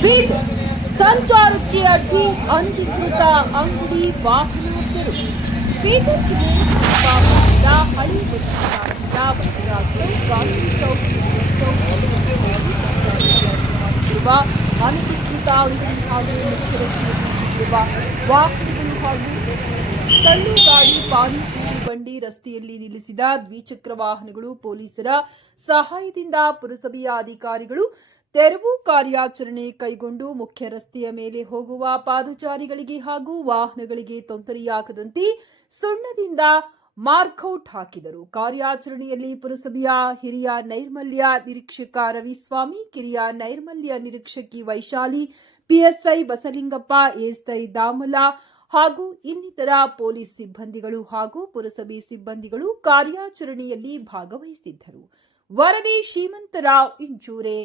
ಬೀದರ್ ಸಂಚಾರಕ್ಕೆ ಅಡ್ಡಿ ಅನಧಿಕೃತ ಅಂಗಡಿ ವಾಹನ ತೆರವು. ಬೀದರ್ ಜಿಲ್ಲೆ ಬಾಬಾದಿಂದ ಹಳೆ ಬಸ್ ನಿಲ್ದಾಣದಿಂದ ಬಸವರಾಜ್ ಚೌಕ್, ಗಾಂಧಿ ಚೌಕ್, ಮಾಡಿರುವ ಅನಧಿಕೃತ ಅಂಗಡಿ ಹಾಗೂ ಮುಖ್ಯ ರಸ್ತೆಯಲ್ಲಿ ವಾಹನಗಳು ಹಾಗೂ ತಳ್ಳು ಗಾಡಿ, ಪಾನಿಪುರಿ ಬಂಡಿ ರಸ್ತೆಯಲ್ಲಿ ನಿಲ್ಲಿಸಿದ ದ್ವಿಚಕ್ರ ವಾಹನಗಳು ಪೊಲೀಸರ ಸಹಾಯದಿಂದ ಪುರಸಭೆಯ ಅಧಿಕಾರಿಗಳು ತೆರವು ಕಾರ್ಯಾಚರಣೆ ಕೈಗೊಂಡು ಮುಖ್ಯ ರಸ್ತೆಯ ಮೇಲೆ ಹೋಗುವ ಪಾದಚಾರಿಗಳಿಗೆ ಹಾಗೂ ವಾಹನಗಳಿಗೆ ತೊಂದರೆಯಾಗದಂತೆ ಸುಣ್ಣದಿಂದ ಮಾರ್ಕ್ಔಟ್ ಹಾಕಿದರು. ಕಾರ್ಯಾಚರಣೆಯಲ್ಲಿ ಪುರಸಭೆಯ ಹಿರಿಯ ನೈರ್ಮಲ್ಯ ನಿರೀಕ್ಷಕ ರವಿಸ್ವಾಮಿ, ಕಿರಿಯ ನೈರ್ಮಲ್ಯ ನಿರೀಕ್ಷಕಿ ವೈಶಾಲಿ, ಪಿಎಸ್ಐ ಬಸಲಿಂಗಪ್ಪ, ಎಎಸ್ಐ ದಾಮಲ ಹಾಗೂ ಇನ್ನಿತರ ಪೊಲೀಸ್ ಸಿಬ್ಬಂದಿಗಳು ಹಾಗೂ ಪುರಸಭೆ ಸಿಬ್ಬಂದಿಗಳು ಕಾರ್ಯಾಚರಣೆಯಲ್ಲಿ ಭಾಗವಹಿಸಿದ್ದರು. ವರದಿ ಶ್ರೀಮಂತರಾವ್ ಇಂಜೂರೆ.